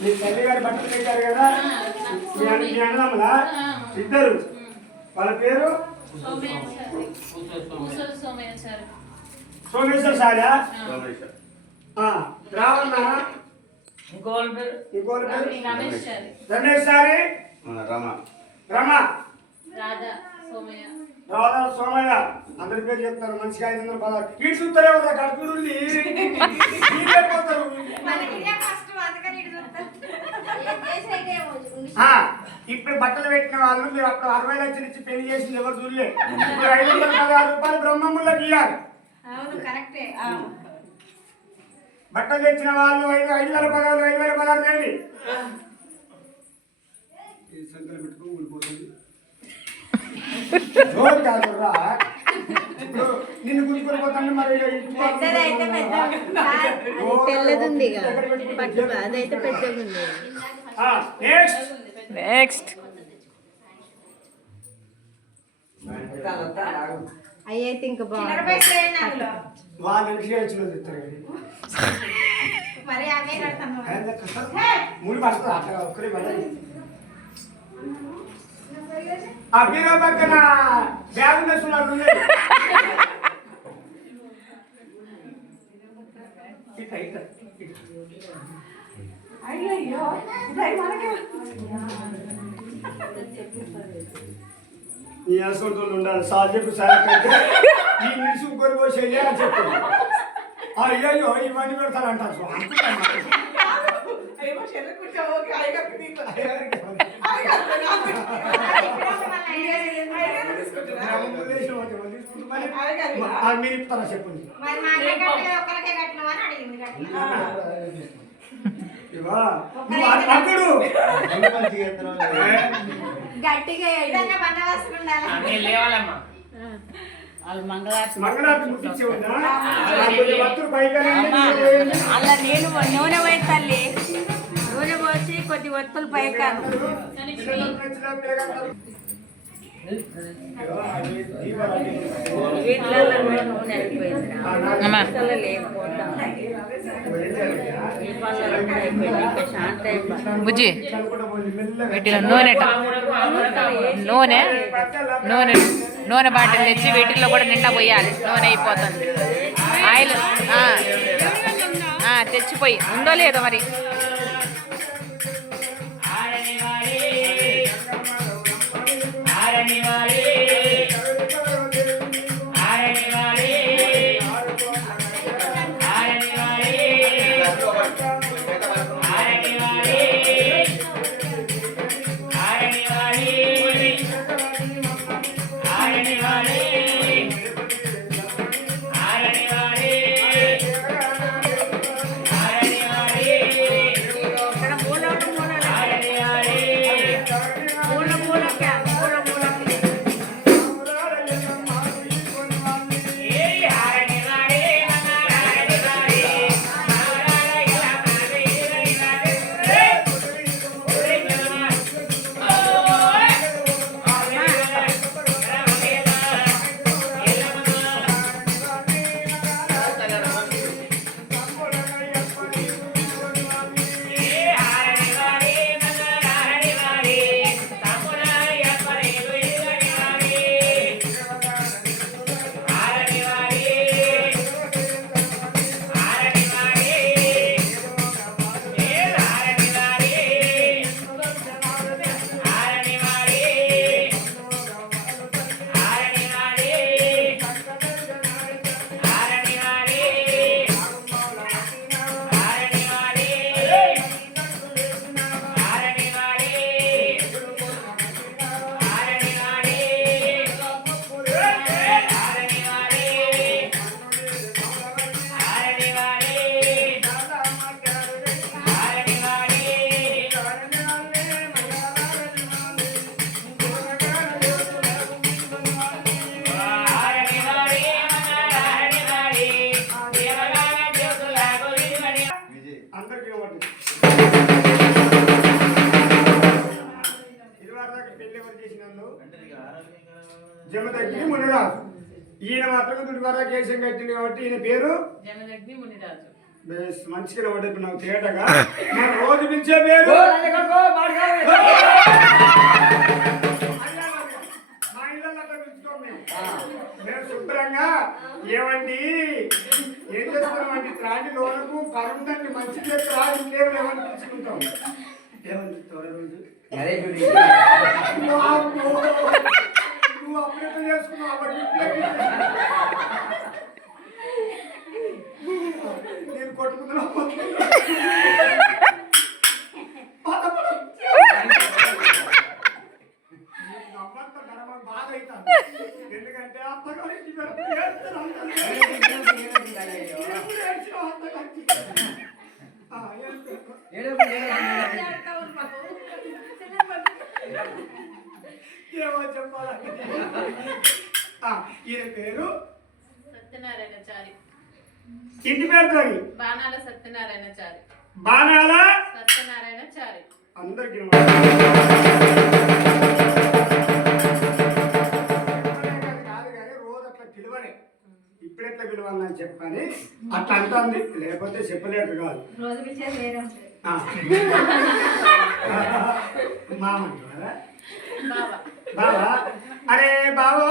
మీ తల్లి గారి బట్టలు పెట్టారు కదా మీ అన్నదమ్ముల ఇద్దరు వాళ్ళ పేరు సోమేశ్వర్ సారా రావణ రమేష్ సారి రమ రాధా సోమయ్య అందరి పేరు చెప్తారు మంచిగా 510 ఇటు చూస్తారు ఎవరు కడుపుడు ఇప్పుడు బట్టలు పెట్టిన వాళ్ళు మీరు అప్పుడు 60 లక్షలు ఇచ్చి పెళ్లి చేసింది ఎవరు చూడలే ఇప్పుడు 516 రూపాయలు బ్రహ్మములకు ఇవ్వాలి బట్టలు తెచ్చిన వాళ్ళు 5,016 5,016 తేండి నిన్ను గుంజుకొని పోతాను మరి తెల్లదుంది అదైతే పెద్దది నెక్స్ట్ అయ్యైతే ఇంకా బాగుంది వాళ్ళు మూడు పడుతుంది అట్లా ఒక్కరే పడాలి ఆ బీరో పక్కన బ్యాగ్ వేసుకున్నారు ఈ అసలు ఉండాలి సాధ్యకు సాధ్యత ఈ నిలుసు కొని పోసేది అని చెప్పారు అయ్యో ఇవన్నీ పెడతారంటారు మీరు ఇస్తారా చెప్పండి అప్పుడు అలా నేను నూనె పోయి తల్లి నూనె పోసి కొద్ది ఒత్తులు పైకాను బుజ్జి వీటిలో నూనెట నూనె నూనె నూనె బాటిల్ తెచ్చి వీటిల్లో కూడా నిండా పోయాలి నూనె అయిపోతుంది ఆయిల్ తెచ్చిపోయి ఉందో లేదో మరి జమదగ్ని మునిరాజు. ఈయన మాత్రం దుడివర కేశం కట్టింది కాబట్టి ఈయన పేరు జమదగ్ని మునిరాజు. మంచిగా పడ్డది నాకు తేటగా. మన రోజు పిలిచే పేరు మా ఇళ్ళల్లో అట్లా పిలుచుకోం మేము. మేము శుభ్రంగా ఏమండి ఏం చేస్తున్నామండి త్రాండి లోనకు పరుందండి మంచి చేస్తా ఇంకేం లేవని పిలుచుకుంటాం. ఏమని త్వర రోజు నువ్వు అప్డేట్ చేసుకున్నావు నేను కొట్టుకున్నా బాధ అవుతాను. ఎందుకంటే అత్తగారికి ఏమో చెప్పాలి. ఈయన పేరు సత్యనారాయణచారి. ఇంటి పేరుతో బాణాల సత్యనారాయణచారి. బాణాల సత్యనారాయణచారి. అందరికి కాదు కానీ రోజు అట్లా పిలువనే ఇప్పుడెట్లా పిలవాలని చెప్పని అట్లా అంటుంది. లేకపోతే చెప్పలేక కాదు. రోజు పిలిచేది వేరే ఉంటుంది. మామ అంటారా బాబా. బావా అరే బావో